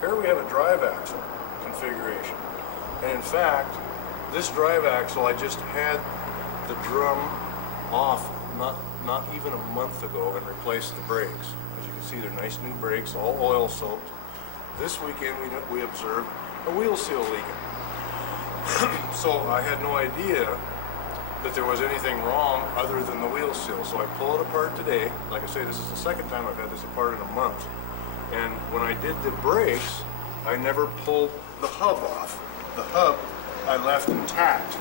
Here we have a drive axle configuration. And in fact, this drive axle, I just had the drum off not even a month ago and replaced the brakes. As you can see, they're nice new brakes, all oil soaked. This weekend we observed a wheel seal leaking. So I had no idea that there was anything wrong other than the wheel seal. So I pull it apart today. Like I say, this is the second time I've had this apart in a month. And when I did the brakes, I never pulled the hub off. The hub I left intact.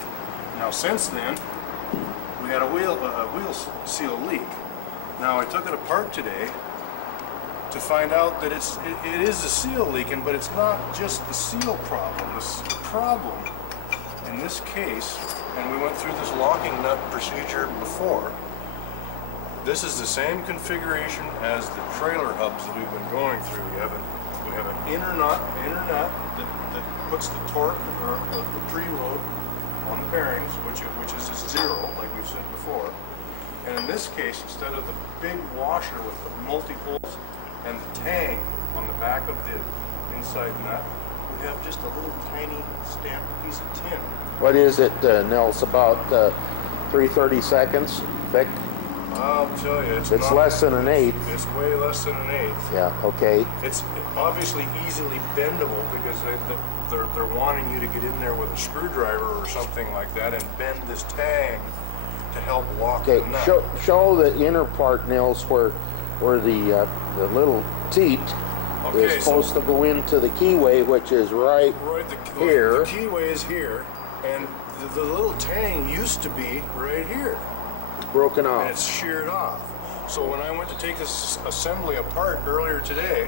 Now since then, we had a wheel seal leak. Now I took it apart today to find out that it is the seal leaking, but it's not just the seal problem. The problem in this case, and we went through this locking nut procedure before, this is the same configuration as the trailer hubs that we've been going through. We have an inner nut that puts the torque or the preload on the bearings, which is a 0, like we've said before. And in this case, instead of the big washer with the multi-holes and the tang on the back of the inside nut, we have just a little tiny stamped piece of tin. What is it, Nels? About 3/32 thick? I'll tell you, it's less than an eighth. It's way less than an eighth. Yeah. Okay. It's obviously easily bendable because they're wanting you to get in there with a screwdriver or something like that and bend this tang to help lock the nut. Show the inner part, Nels, where the little teat is supposed to go into the keyway, which is right here. The keyway is here, and the little tang used to be right here. Broken off. And it's sheared off. So when I went to take this assembly apart earlier today,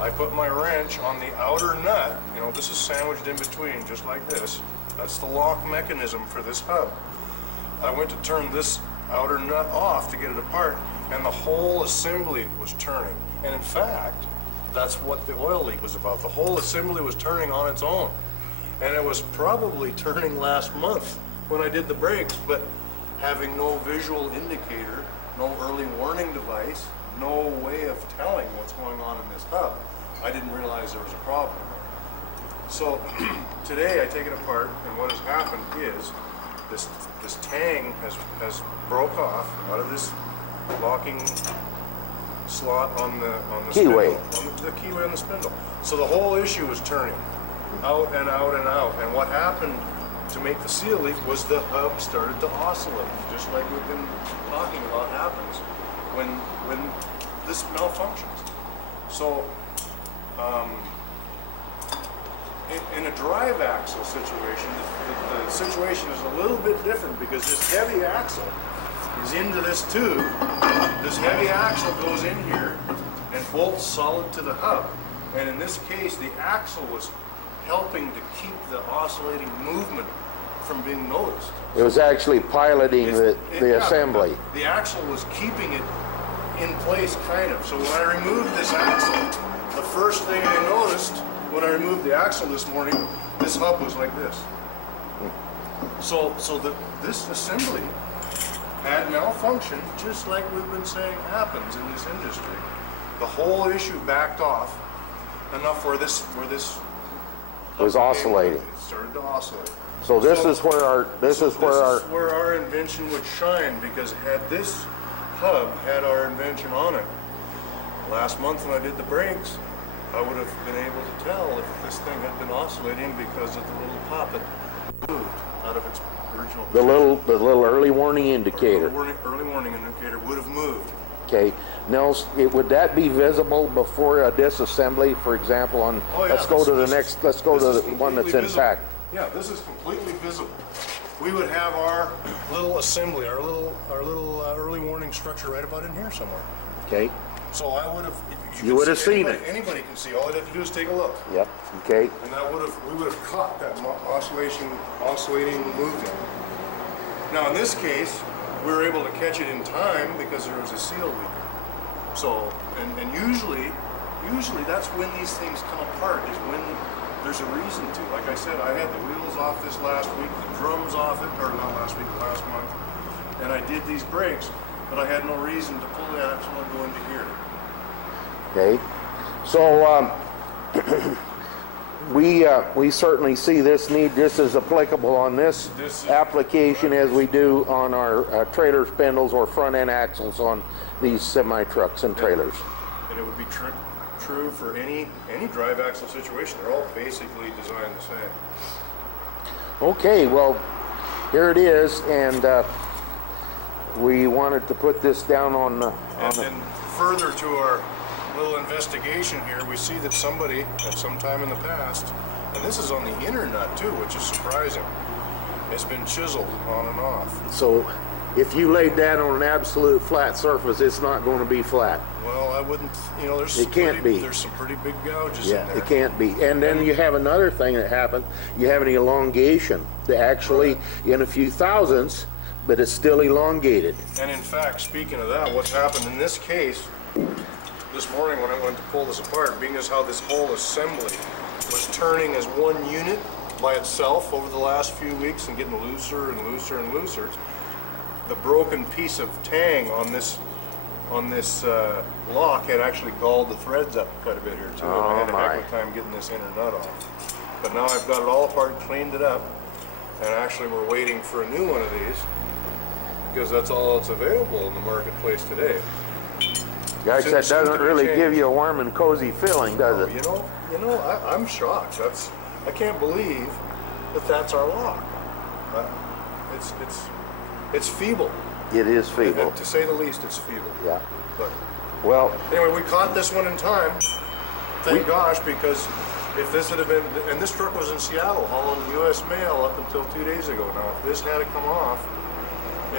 I put my wrench on the outer nut. You know, this is sandwiched in between, just like this. That's the lock mechanism for this hub. I went to turn this outer nut off to get it apart, and the whole assembly was turning. And in fact, that's what the oil leak was about. The whole assembly was turning on its own. And it was probably turning last month when I did the brakes, but having no visual indicator, no early warning device, no way of telling what's going on in this hub, I didn't realize there was a problem. So today I take it apart, and what has happened is this tang has broke off out of this locking slot on the keyway. Spindle, on the keyway on the spindle. So the whole issue was turning out and out and out. And what happened to make the seal leak was the hub started to oscillate, just like we've been talking about happens when this malfunctions. So in a drive axle situation, the situation is a little bit different because this heavy axle is into this tube. This heavy axle goes in here and bolts solid to the hub. And in this case, the axle was helping to keep the oscillating movement from being noticed. It was actually piloting the assembly. The axle was keeping it in place, kind of. So when I removed this axle, the first thing I noticed when I removed the axle this morning, this hub was like this. So this assembly had malfunction, just like we've been saying happens in this industry. The whole issue backed off enough where this was oscillating. It started to oscillate. So this is where our invention would shine, because had this hub had our invention on it, last month when I did the brakes, I would have been able to tell if this thing had been oscillating because of the little poppet moved out of its original position. The little early warning indicator. Early warning indicator would have moved. Okay. Nels, would that be visible before a disassembly, for example? Let's go to the one that's intact. Yeah, this is completely visible. We would have our little assembly, our little early warning structure right about in here somewhere. Okay. So I would have. You would have seen it. Anybody can see. All I'd have to do is take a look. Yep. Okay. And we would have caught that oscillating movement. Now in this case, we were able to catch it in time because there was a seal leak. So, and usually that's when these things come apart, is when there's a reason to. Like I said, I had the wheels off this last week, the drums off it, or not last week, last month, and I did these brakes, but I had no reason to pull the axle and go into here. Okay. So we certainly see this need just as applicable on this application as we do on our trailer spindles or front end axles on these semi trucks and trailers. And it would be true for any drive axle situation. They're all basically designed the same. Okay, well, here it is, and we wanted to put this down on then further to our little investigation here, we see that somebody at some time in the past, and this is on the inner nut too, which is surprising, it's been chiseled on and off. So if you laid that on an absolute flat surface, it's not going to be flat. Well, I wouldn't, you know, there's some pretty big gouges in there. It can't be. And then you have another thing that happens. You have an elongation that actually in a few thousandths, but it's still elongated. And in fact, speaking of that, what's happened in this case, this morning when I went to pull this apart, being as how this whole assembly was turning as one unit by itself over the last few weeks and getting looser and looser and looser, the broken piece of tang on this lock had actually galled the threads up quite a bit here too. Oh, I had a my. heck of a time getting this inner nut off. But now I've got it all apart, cleaned it up, and actually we're waiting for a new one of these because that's all that's available in the marketplace today. Guys, that doesn't really give you a warm and cozy feeling, does it? You know, I'm shocked. I can't believe that that's our lock. It's feeble. It is feeble. To say the least, it's feeble. Yeah. But well, anyway, we caught this one in time. Thank gosh, because if this had been, and this truck was in Seattle hauling U.S. mail up until 2 days ago. Now, if this had to come off,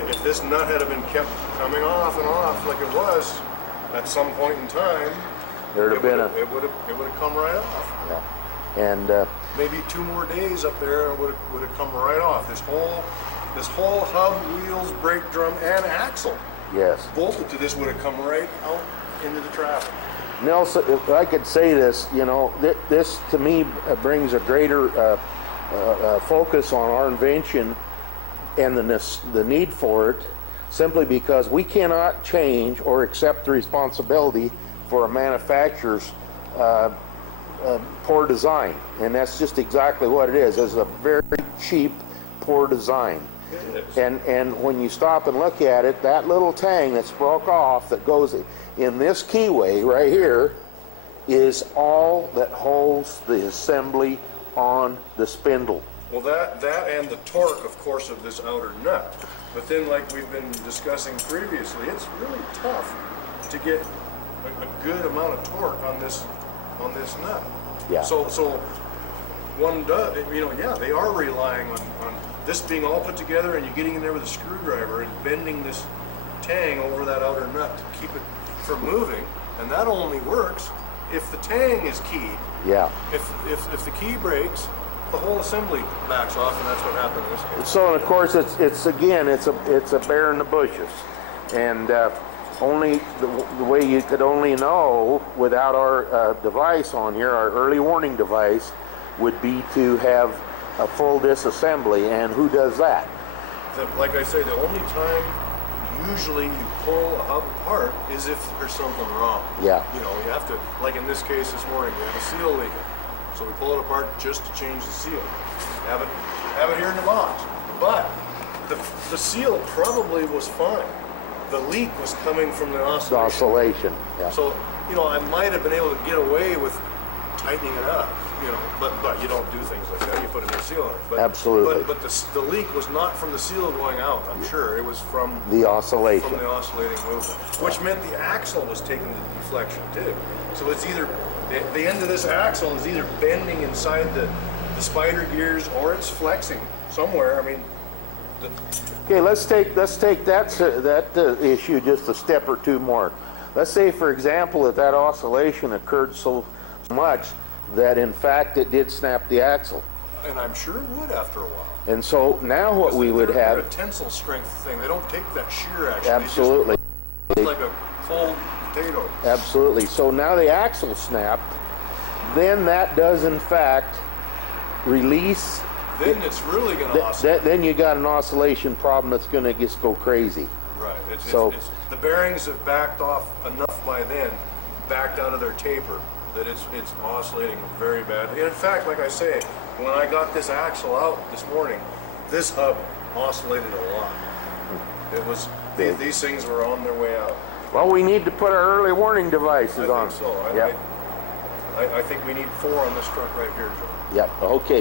if this nut had been kept coming off and off like it was at some point in time, it would have come right off. Yeah. And maybe 2 more days up there, and it would have come right off. This whole hub, wheels, brake drum, and axle, yes, bolted to this, would have come right out into the traffic. Nelson, if I could say this, you know, this to me brings a greater focus on our invention and the need for it, simply because we cannot change or accept the responsibility for a manufacturer's poor design, and that's just exactly what it is. It's a very cheap, poor design. And when you stop and look at it, that little tang that's broke off that goes in this keyway right here is all that holds the assembly on the spindle. Well, that and the torque, of course, of this outer nut. But then, like we've been discussing previously, it's really tough to get a good amount of torque on this nut. Yeah. So one does, you know, yeah, they are relying on this being all put together, and you're getting in there with a screwdriver and bending this tang over that outer nut to keep it from moving, and that only works if the tang is keyed. Yeah. If the key breaks, the whole assembly backs off, and that's what happened in this case. So, of course, it's a bear in the bushes, and only the way you could only know without our device on here, our early warning device, would be to have a full disassembly, and who does that? Like I say, the only time usually you pull a hub apart is if there's something wrong. Yeah. You know, you have to, like in this case this morning, we have a seal leaking. So we pull it apart just to change the seal. Have it here in the box. But the seal probably was fine. The leak was coming from the oscillation. Oscillation, yeah. So, you know, I might have been able to get away with tightening it up, you know, but you don't do things like that. You put a new seal on it. But, absolutely. But the leak was not from the seal going out, I'm sure. It was from the oscillation. From the oscillating movement, which meant the axle was taking the deflection too. So it's either, the end of this axle is either bending inside the spider gears, or it's flexing somewhere. I mean, okay, let's take that issue just a step or two more. Let's say, for example, that oscillation occurred so much that in fact it did snap the axle. And I'm sure it would after a while. And so now what we would have... They're a tensile strength thing. They don't take that shear action. Absolutely. They just like a cold potato. Absolutely. So now the axle snapped, then that does in fact release... Then it's really going to oscillate. Then you got an oscillation problem that's going to just go crazy. Right. The bearings have backed off enough by then, backed out of their taper, that it's oscillating very badly. And in fact, like I say, when I got this axle out this morning, this hub oscillated a lot. It was, these things were on their way out. Well, we need to put our early warning devices on. I think so. Yep. I think we need 4 on this truck right here, Joe. Yep, okay.